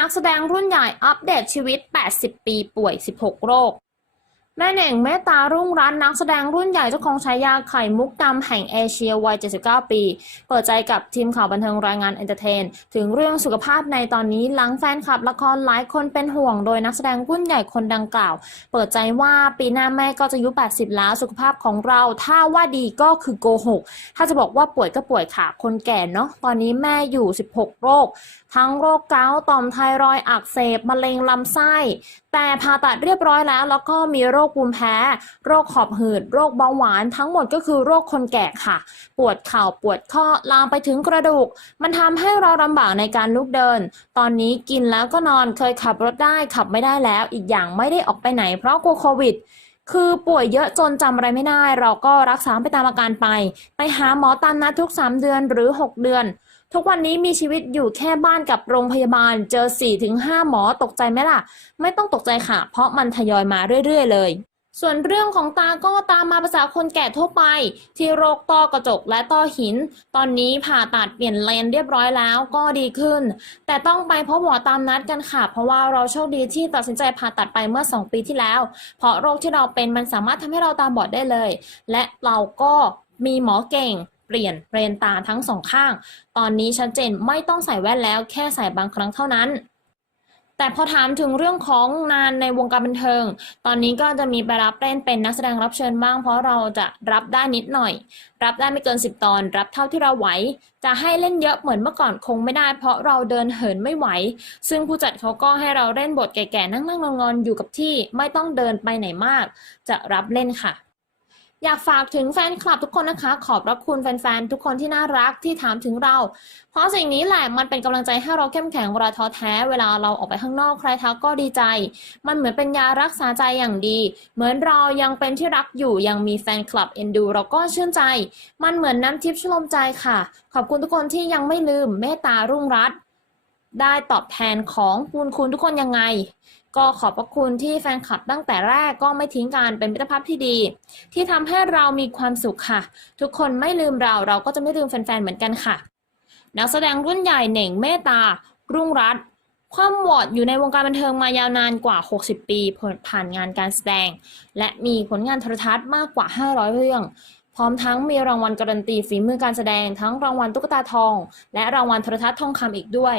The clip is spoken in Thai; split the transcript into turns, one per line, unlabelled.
นักแสดงรุ่นใหญ่อัปเดตชีวิต 80 ปีป่วย 16 โรค แม่เหน่งเมตตารุ่งรัตน์นักแสดงรุ่นใหญ่เจ้าของฉายาไข่มุกดำแห่งเอเชียวัย 79 ปี เปิดใจกับทีมข่าวบันเทิงรายงานเอนเตอร์เทน ถึงเรื่องสุขภาพในตอนนี้หลังแฟนคลับละครหลายคนเป็นห่วง โดยนักแสดงรุ่นใหญ่คนดังกล่าว เปิดใจว่าปีหน้าแม่ก็จะอายุ 80 แล้วสุขภาพของเรา ถ้าว่าดีก็คือโกหกถ้าจะบอกว่าป่วยก็ป่วยค่ะคนแก่เนาะตอนนี้แม่อยู่ 16 โรค ทั้งโรคเกาต์ต่อมไทรอยด์อักเสบมะเร็งลำไส้ แต่ผ่าตัดเรียบร้อยแล้วแล้วก็มีโรคภูมิแพ้ โรคหอบหืด โรคเบาหวาน ทั้งหมดก็คือโรคคนแก่ค่ะ ปวดเข่าปวดข้อลามไปถึงกระดูก มันทำให้เราลำบากในการลุกเดิน ตอนนี้กินแล้วก็นอนเคยขับรถได้ขับไม่ได้แล้ว อีกอย่างไม่ได้ออกไปไหน เพราะกลัวโควิดคือป่วยเยอะจนจำอะไรไม่ได้ เราก็รักษาไปตามอาการไป ไปหาหมอตามนัดทุก 3 เดือนหรือ 6 เดือน ทุกวันนี้มีชีวิตอยู่แค่บ้านกับโรงพยาบาล เจอ4-5หมอตกใจไหมล่ะ ไม่ต้องตกใจค่ะ เพราะมันทยอยมาเรื่อย ๆ เลยส่วนเรื่องของตาก็ตามมาภาษาคนแก่ทั่วไป ที่โรคต้อกระจกและต้อหิน ตอนนี้ผ่าตัดเปลี่ยนเลนเรียบร้อยแล้วก็ดีขึ้น แต่ต้องไปพบหมอตามนัดกันค่ะ เพราะว่าเราโชคดีที่ตัดสินใจผ่าตัดไปเมื่อ 2 ปีที่แล้ว เพราะโรคที่เราเป็นมันสามารถทำให้เราตาบอดได้เลย และเราก็มีหมอเก่ง เปลี่ยนเรนตาทั้งสองข้าง ตอนนี้ชัดเจนไม่ต้องใส่แว่นแล้วแค่ใส่บางครั้งเท่านั้นแต่พอถามถึงเรื่องของงานในวงการบันเทิง ตอนนี้ก็จะมีไปรับเล่นเป็นนักแสดงรับเชิญบ้าง เพราะเราจะรับได้นิดหน่อย รับได้ไม่เกิน 10 ตอน รับเท่าที่เราไหว จะให้เล่นเยอะเหมือนเมื่อก่อนคงไม่ได้ เพราะเราเดินเหินไม่ไหว ซึ่งผู้จัดเขาก็ให้เราเล่นบทแก่ๆนั่งๆนอนๆอยู่กับที่ ไม่ต้องเดินไปไหนมาก จะรับเล่นค่ะ อยากฝากถึงแฟนคลับทุกคนนะคะ ขอบพระคุณแฟนๆ ทุกคนที่น่ารักที่ถามถึงเรา เพราะสิ่งนี้แหละมันเป็นกำลังใจให้เราเข้มแข็งเวลาท้อแท้ เวลาเราออกไปข้างนอกใครทักก็ดีใจ มันเหมือนเป็นยารักษาใจอย่างดี เหมือนเรายังเป็นที่รักอยู่ยังมีแฟนคลับเอ็นดู เราก็ชื่นใจ มันเหมือนน้ำทิพย์ชลมใจค่ะ ขอบคุณทุกคนที่ยังไม่ลืมเมตตารุ่งรัตน์ ได้ตอบแทนของบุญคุณทุกคนยังไง ก็ขอบพระคุณที่แฟนคลับตั้งแต่แรกก็ไม่ทิ้งกันเป็นมิตรภาพที่ดี ที่ทำให้เรามีความสุขค่ะ ทุกคนไม่ลืมเราเราก็จะไม่ลืมแฟนๆเหมือนกันค่ะ นักแสดงรุ่นใหญ่เหน่งเมตตา รุ่งรัตน์ความวอดอยู่ในวงการบันเทิงมายาวนานกว่า 60 ปีผ่านงานการแสดง และมีผลงานโทรทัศน์มากกว่า 500 เรื่อง พร้อมทั้งมีรางวัลการันตีฝีมือการแสดงทั้งรางวัลตุ๊กตาทอง และรางวัลโทรทัศน์ทองคำอีกด้วย